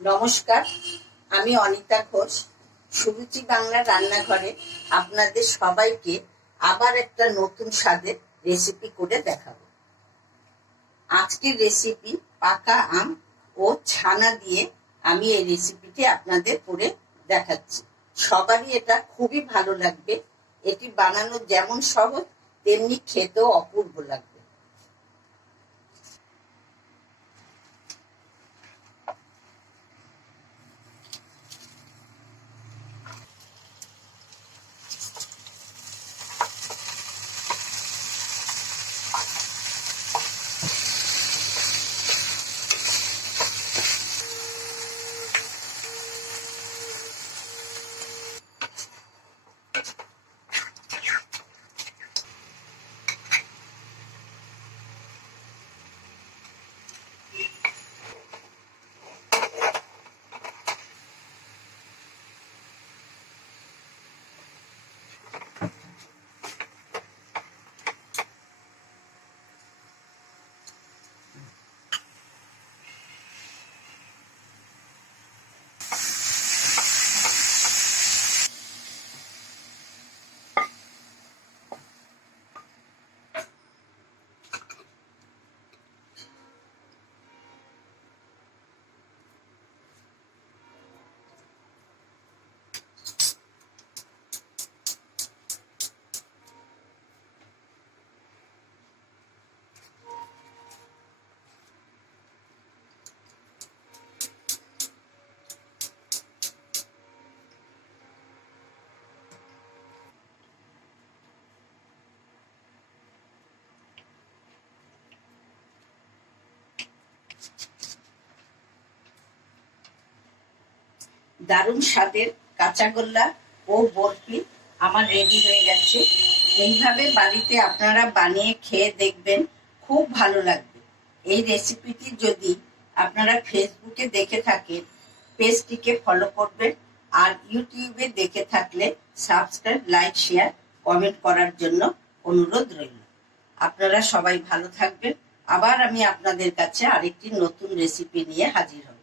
নমস্কার, আমি অনিতা ঘোষ। সুরুচি বাংলা রান্নাঘরে আপনাদের সবাইকে আবার একটা নতুন স্বাদের রেসিপি করে দেখাবো। আজকের রেসিপি পাকা আম ও ছানা দিয়ে আমি এই রেসিপিটি আপনাদের করে দেখাচ্ছি। সবারই এটা খুবই ভালো লাগবে। এটি বানানো যেমন সহজ তেমনি খেতেও অপূর্ব লাগবে। দারুণ স্বাদের কাঁচাগোল্লা ও বরফি আমার রেডি হয়ে গেছে। এইভাবে বাড়িতে আপনারা বানিয়ে খেয়ে দেখবেন, খুব ভালো লাগবে। এই রেসিপিটি যদি আপনারা ফেসবুকে দেখে থাকেন, পেজটিকে ফলো করবেন, আর ইউটিউবে দেখে থাকলে সাবস্ক্রাইব, লাইক, শেয়ার, কমেন্ট করার জন্য অনুরোধ রইল। আপনারা সবাই ভালো থাকবেন। আবার আমি আপনাদের কাছে আরেকটি নতুন রেসিপি নিয়ে হাজির হব।